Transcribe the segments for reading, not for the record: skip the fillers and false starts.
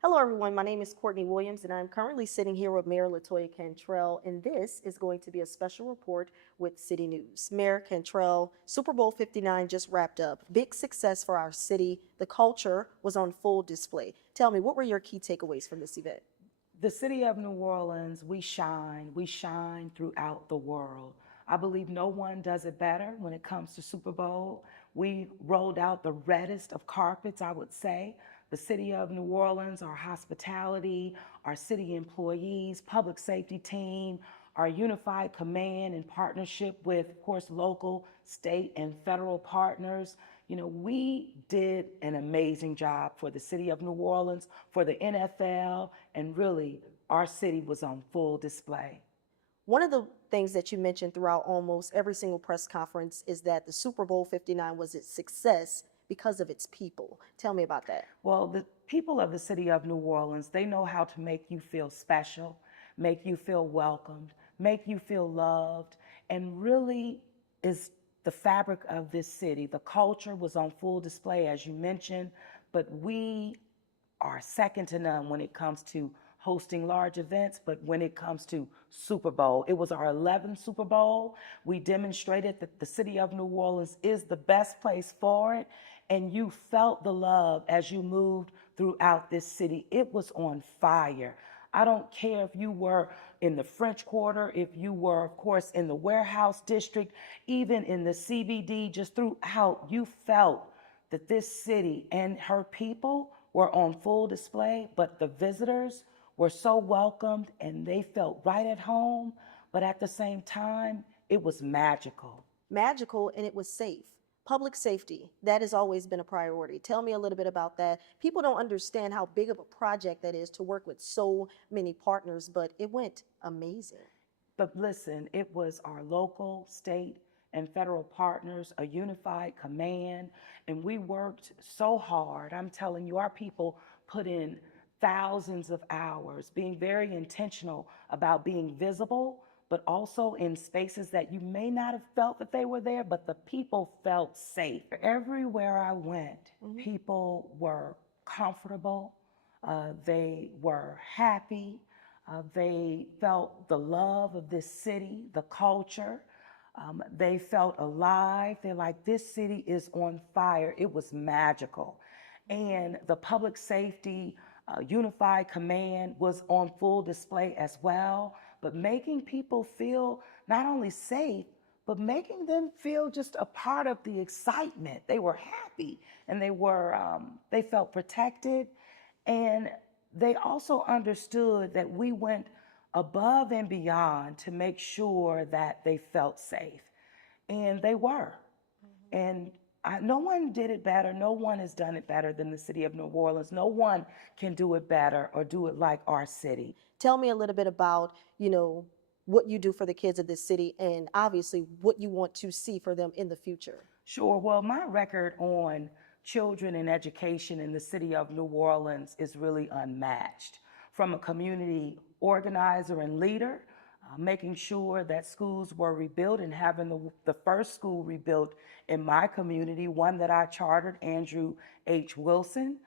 Hello, everyone. My name is Kourtney Williams, and I'm currently sitting here with Mayor LaToya Cantrell, and this is going to be a special report with City News. Mayor Cantrell, Super Bowl 59 just wrapped up. Big success for our city. The culture was on full display. Tell me, what were your key takeaways from this event? The city of New Orleans, we shine throughout the world. I believe no one does it better when it comes to Super Bowl. We rolled out the reddest of carpets, I would say. The city of New Orleans, our hospitality, our city employees, public safety team, our unified command in partnership with, of course, local, state, and federal partners. We did an amazing job for the city of New Orleans, for the NFL, and really, our city was on full display. One of the things that you mentioned throughout almost every single press conference is that the Super Bowl 59 was its success because of its people. Tell me about that. Well, the people of the city of New Orleans, they know how to make you feel special, make you feel welcomed, make you feel loved, and really is the fabric of this city. The culture was on full display, as you mentioned, but we are second to none when it comes to hosting large events, but when it comes to Super Bowl, it was our 11th Super Bowl. We demonstrated that the city of New Orleans is the best place for it, and you felt the love as you moved throughout this city. It was on fire. I don't care if you were in the French Quarter, if you were, of course, in the warehouse district, even in the CBD, just throughout, you felt that this city and her people were on full display, but the visitors were so welcomed and they felt right at home. But at the same time, it was magical. Magical, and it was safe. Public safety, that has always been a priority. Tell me a little bit about that. People don't understand how big of a project that is to work with so many partners, but it went amazing. But listen, it was our local, state, and federal partners, a unified command, and we worked so hard. I'm telling you, our people put in thousands of hours, being very intentional about being visible, but also in spaces that you may not have felt that they were there, but the people felt safe. Everywhere I went, people were comfortable, they were happy, they felt the love of this city, the culture. They felt alive. They're like, this city is on fire. It was magical. And the public safety unified command was on full display as well, but making people feel not only safe, but making them feel just a part of the excitement. They were happy and they felt protected, and they also understood that we went above and beyond to make sure that they felt safe. And they were. And no one did it better. No one has done it better than the city of New Orleans. No one can do it better or do it like our city. Tell me a little bit about, what you do for the kids of this city and obviously what you want to see for them in the future. Sure. Well, my record on children and education in the city of New Orleans is really unmatched. From a community organizer and leader, making sure that schools were rebuilt and having the first school rebuilt in my community, one that I chartered, Andrew H. Wilson,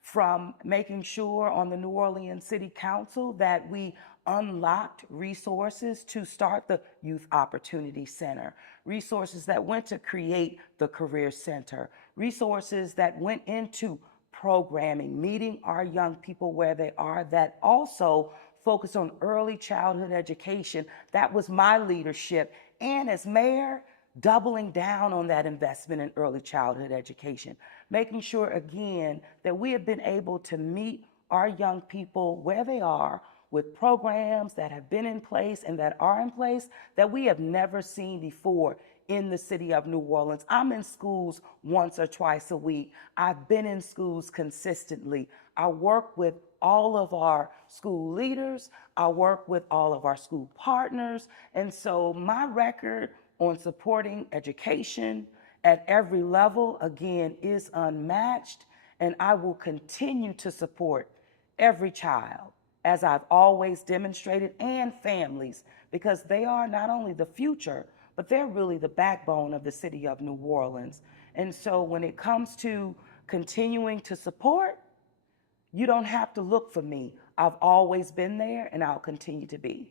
from making sure on the New Orleans City Council that we unlocked resources to start the Youth Opportunity Center, resources that went to create the Career Center, resources that went into programming, meeting our young people where they are, that also focus on early childhood education. That was my leadership. And as mayor, doubling down on that investment in early childhood education, making sure again that we have been able to meet our young people where they are with programs that have been in place and that are in place that we have never seen before in the city of New Orleans. I'm in schools once or twice a week. I've been in schools consistently. I work with all of our school leaders. I work with all of our school partners. And so my record on supporting education at every level, again, is unmatched. And I will continue to support every child, as I've always demonstrated, and families, because they are not only the future, but they're really the backbone of the city of New Orleans. And so when it comes to continuing to support, You don't have to look for me. I've always been there and I'll continue to be.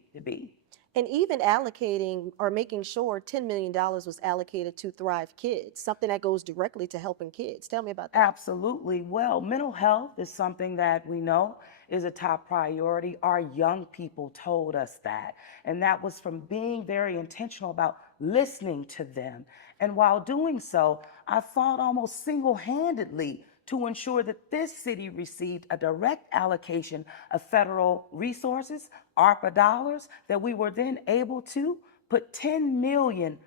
And even allocating or making sure $10 million was allocated to Thrive Kids, something that goes directly to helping kids. Tell me about that. Absolutely. Well, mental health is something that we know is a top priority. Our young people told us that. And that was from being very intentional about listening to them. And while doing so, I fought almost single handedly to ensure that this city received a direct allocation of federal resources, ARPA dollars, that we were then able to put 10 million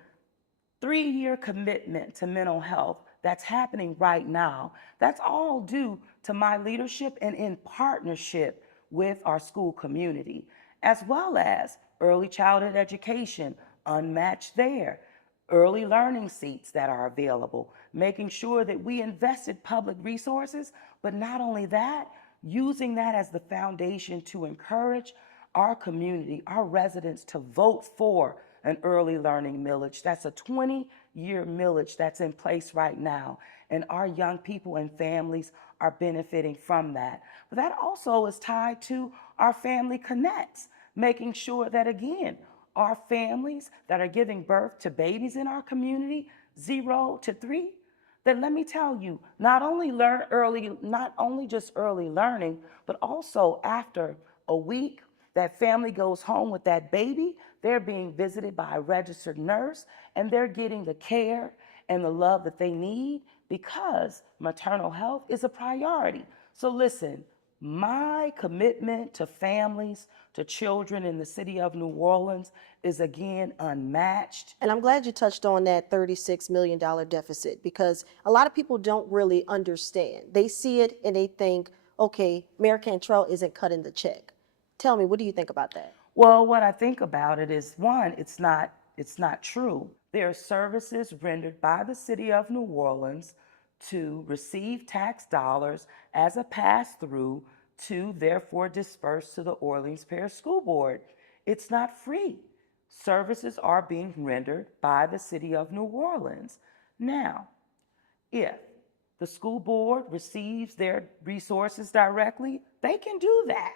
3-year commitment to mental health that's happening right now. That's all due to my leadership and in partnership with our school community, as well as early childhood education, unmatched there, early learning seats that are available, making sure that we invested public resources, but not only that, using that as the foundation to encourage our community, our residents to vote for an early learning millage. That's a 20-year millage that's in place right now. And our young people and families are benefiting from that. But that also is tied to our Family Connects, making sure that, again, our families that are giving birth to babies in our community, 0 to 3, that let me tell you, not only just early learning, but also after a week that family goes home with that baby, they're being visited by a registered nurse and they're getting the care and the love that they need because maternal health is a priority. So listen, my commitment to families, to children in the city of New Orleans is again unmatched. And I'm glad you touched on that $36 million deficit because a lot of people don't really understand. They see it and they think, okay, Mayor Cantrell isn't cutting the check. Tell me, what do you think about that? Well, what I think about it is one, it's not true. There are services rendered by the city of New Orleans to receive tax dollars as a pass-through to therefore disperse to the Orleans Parish School Board. It's not free. Services are being rendered by the city of New Orleans. Now, if the school board receives their resources directly, they can do that.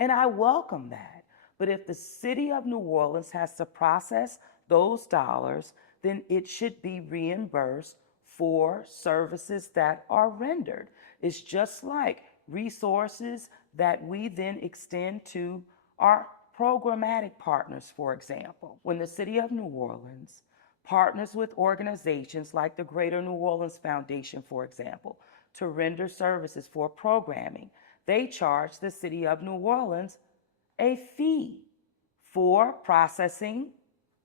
And I welcome that. But if the city of New Orleans has to process those dollars, then it should be reimbursed for services that are rendered. It's just like resources that we then extend to our programmatic partners, for example. When the city of New Orleans partners with organizations like the Greater New Orleans Foundation, for example, to render services for programming, they charge the city of New Orleans a fee for processing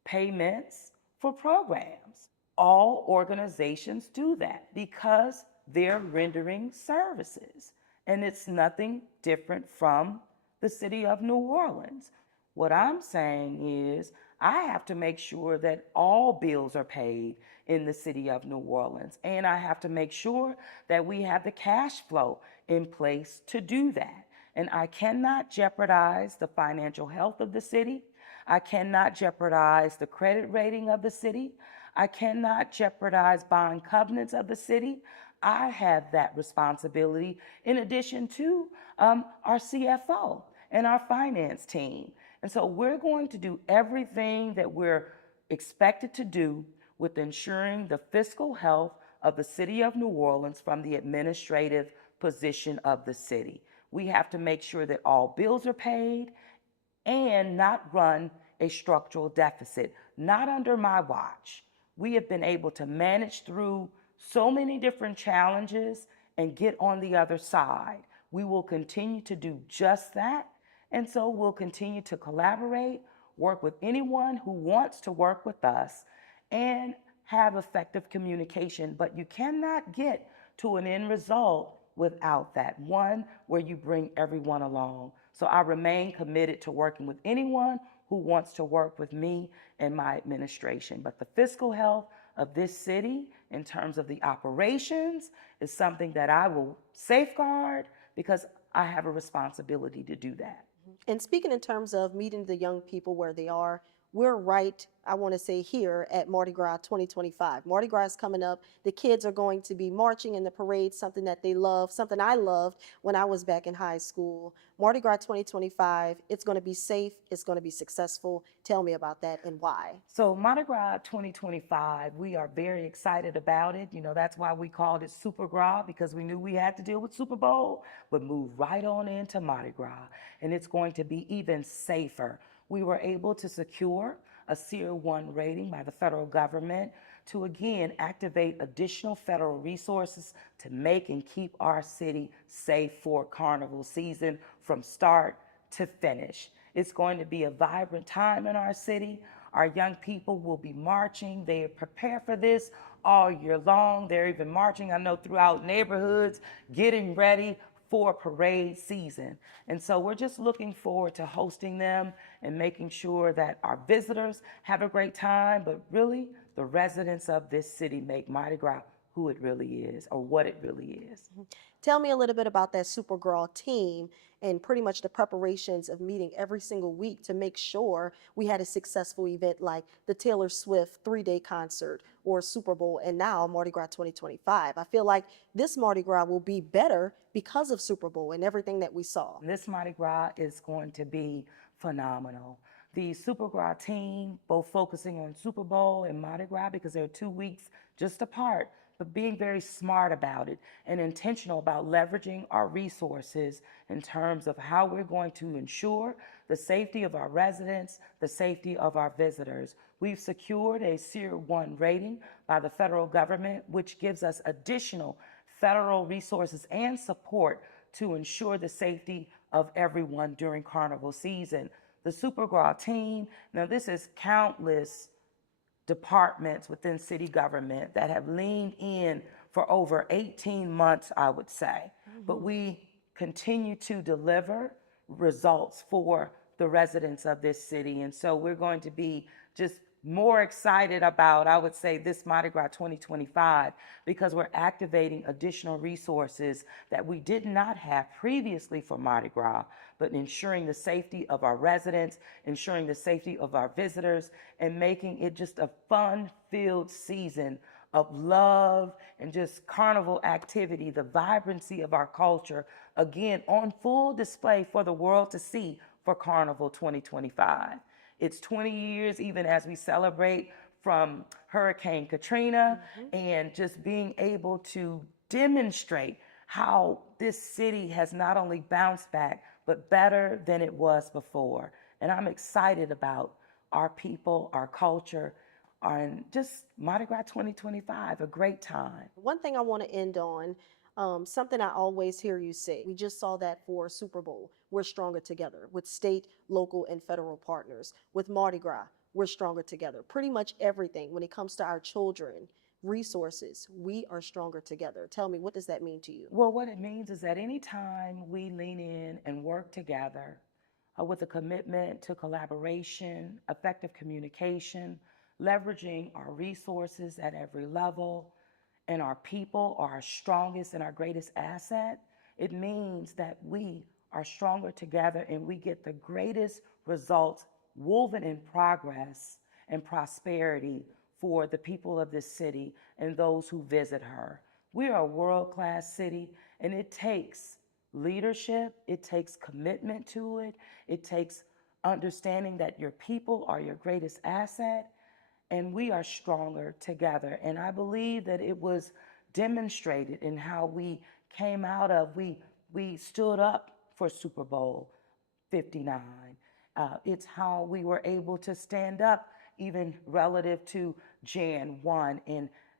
payments for programs. All organizations do that because they're rendering services. And it's nothing different from the city of New Orleans. What I'm saying is I have to make sure that all bills are paid in the city of New Orleans. And I have to make sure that we have the cash flow in place to do that. And I cannot jeopardize the financial health of the city. I cannot jeopardize the credit rating of the city. I cannot jeopardize bond covenants of the city. I have that responsibility in addition to our CFO and our finance team. And so we're going to do everything that we're expected to do with ensuring the fiscal health of the city of New Orleans from the administrative position of the city. We have to make sure that all bills are paid and not run a structural deficit. Not under my watch. We have been able to manage through so many different challenges and get on the other side. We will continue to do just that. And so we'll continue to collaborate, work with anyone who wants to work with us, and have effective communication. But you cannot get to an end result without that one where you bring everyone along. So I remain committed to working with anyone who wants to work with me and my administration. But the fiscal health of this city in terms of the operations is something that I will safeguard because I have a responsibility to do that. And speaking in terms of meeting the young people where they are, we're right, I want to say here at Mardi Gras 2025. Mardi Gras is coming up. The kids are going to be marching in the parade, something that they love, something I loved when I was back in high school. Mardi Gras 2025, it's going to be safe, it's going to be successful. Tell me about that and why. So Mardi Gras 2025, we are very excited about it. You know, that's why we called it Super Gras, because we knew we had to deal with Super Bowl, but move right on into Mardi Gras. And it's going to be even safer. We were able to secure a Tier 1 rating by the federal government to again activate additional federal resources to make and keep our city safe for carnival season from start to finish. It's going to be a vibrant time in our city. Our young people will be marching. They prepare for this all year long. They're even marching, I know, throughout neighborhoods, getting ready for parade season. And so we're just looking forward to hosting them and making sure that our visitors have a great time, but really the residents of this city make Mardi Gras who it really is, or what it really is. Tell me a little bit about that Super Girl team and pretty much the preparations of meeting every single week to make sure we had a successful event like the Taylor Swift 3-day concert or Super Bowl and now Mardi Gras 2025. I feel like this Mardi Gras will be better because of Super Bowl and everything that we saw. This Mardi Gras is going to be phenomenal. The Super Gras team, both focusing on Super Bowl and Mardi Gras because they're 2 weeks just apart, but being very smart about it and intentional about leveraging our resources in terms of how we're going to ensure the safety of our residents, the safety of our visitors. We've secured a Tier 1 rating by the federal government, which gives us additional federal resources and support to ensure the safety of everyone during carnival season. The Super Gras team, now this is countless departments within city government that have leaned in for over 18 months, I would say. But we continue to deliver results for the residents of this city. And so we're going to be just more excited about, I would say, this Mardi Gras 2025 because we're activating additional resources that we did not have previously for Mardi Gras, but ensuring the safety of our residents, ensuring the safety of our visitors, and making it just a fun-filled season of love and just carnival activity, the vibrancy of our culture, again, on full display for the world to see for Carnival 2025. It's 20 years, even as we celebrate from Hurricane Katrina, and just being able to demonstrate how this city has not only bounced back, but better than it was before. And I'm excited about our people, our culture, and just Mardi Gras 2025, a great time. One thing I want to end on, something I always hear you say. We just saw that for Super Bowl. We're stronger together with state, local, and federal partners. With Mardi Gras, we're stronger together. Pretty much everything when it comes to our children, resources, we are stronger together. Tell me, what does that mean to you? Well, what it means is that anytime we lean in and work together with a commitment to collaboration, effective communication, leveraging our resources at every level, and our people are our strongest and our greatest asset, it means that we are stronger together and we get the greatest results woven in progress and prosperity for the people of this city and those who visit her. We are a world-class city, and it takes leadership, it takes commitment to it, it takes understanding that your people are your greatest asset, and we are stronger together. And I believe that it was demonstrated in how we came out of, we stood up for Super Bowl 59. It's how we were able to stand up even relative to Jan 1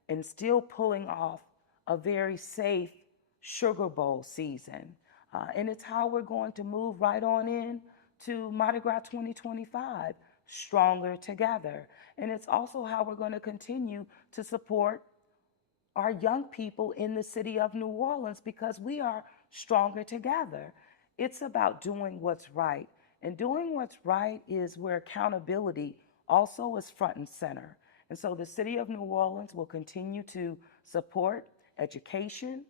and still pulling off a very safe Sugar Bowl season. And it's how we're going to move right on in to Mardi Gras 2025, stronger together. And it's also how we're going to continue to support our young people in the city of New Orleans because we are stronger together. It's about doing what's right. And doing what's right is where accountability also is front and center. And so the city of New Orleans will continue to support education,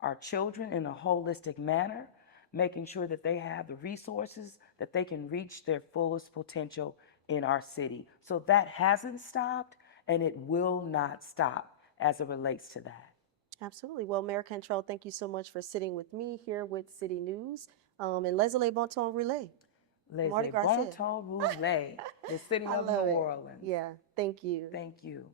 our children in a holistic manner, making sure that they have the resources that they can reach their fullest potential in our city. So that hasn't stopped, and it will not stop as it relates to that. Absolutely. Well, Mayor Cantrell, thank you so much for sitting with me here with City News. And les bon temps relay. Les Mardi Gras bon said. temps roulés, the city I of New love it. Orleans. Yeah, thank you. Thank you.